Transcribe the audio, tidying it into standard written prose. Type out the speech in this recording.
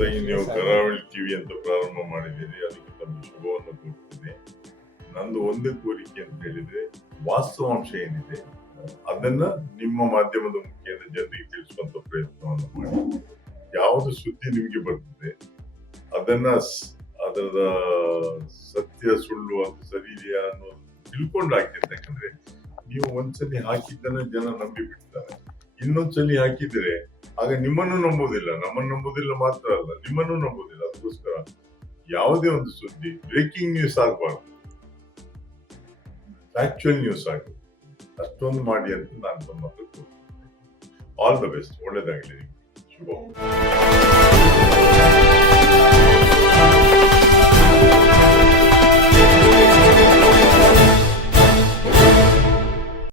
ಹೊಸದಾಗಿ ನೀವು ಕರಾವಳಿ ಟಿವಿ ಅಂತ ಪ್ರಾರಂಭ ಮಾಡಿದ್ದೀರಿ, ಅದಕ್ಕೆ ತಮ್ಮ ಶುಭವನ್ನು ಕೋರ್ತೇನೆ. ನಂದು ಒಂದೇ ಕೋರಿಕೆ ಅಂತ ಹೇಳಿದ್ರೆ, ವಾಸ್ತವಾಂಶ ಏನಿದೆ ಅದನ್ನ ನಿಮ್ಮ ಮಾಧ್ಯಮದ ಮುಖೇನ ಜನರಿಗೆ ತಿಳಿಸುವಂತ ಪ್ರಯತ್ನವನ್ನು ಮಾಡಿ. ಯಾವುದು ಸುದ್ದಿ ನಿಮ್ಗೆ ಬರ್ತದೆ ಅದನ್ನ ಅದರ ಸತ್ಯ ಸುಳ್ಳು ಅಂತ ಸರಿ ಇದೆಯಾ ಅನ್ನೋದು ತಿಳ್ಕೊಂಡು ಹಾಕಿರ್ತಾರೆ. ಯಾಕಂದ್ರೆ ನೀವು ಒಂದ್ಸಲಿ ಹಾಕಿದ್ದನ್ನ ಜನ ನಂಬಿ ಬಿಡ್ತಾರೆ. ಇನ್ನೊಂದ್ಸಲಿ ಹಾಕಿದ್ರೆ ಆಗ ನಿಮ್ಮನ್ನು ನಂಬುದಿಲ್ಲ, ನಮ್ಮನ್ನು ನಂಬುದಿಲ್ಲ ಮಾತ್ರ ಅಲ್ಲ, ನಿಮ್ಮನ್ನು ನಂಬುದಿಲ್ಲ. ಅದಕ್ಕೋಸ್ಕರ ಯಾವುದೇ ಒಂದು ಸುದ್ದಿ ಬ್ರೇಕಿಂಗ್ ನ್ಯೂಸ್ ಆಗಬಾರ್ದು, ಫ್ಯಾಕ್ಚುಯಲ್ ನ್ಯೂಸ್ ಆಗಬೇಕು. ಅಷ್ಟೊಂದು ಮಾಡಿ ಅಂತ ನಾನು ತಮ್ಮ ಹತ್ರ ಆಲ್ ದ ಬೆಸ್ಟ್, ಒಳ್ಳೇದಾಗಲಿ, ಶುಭ.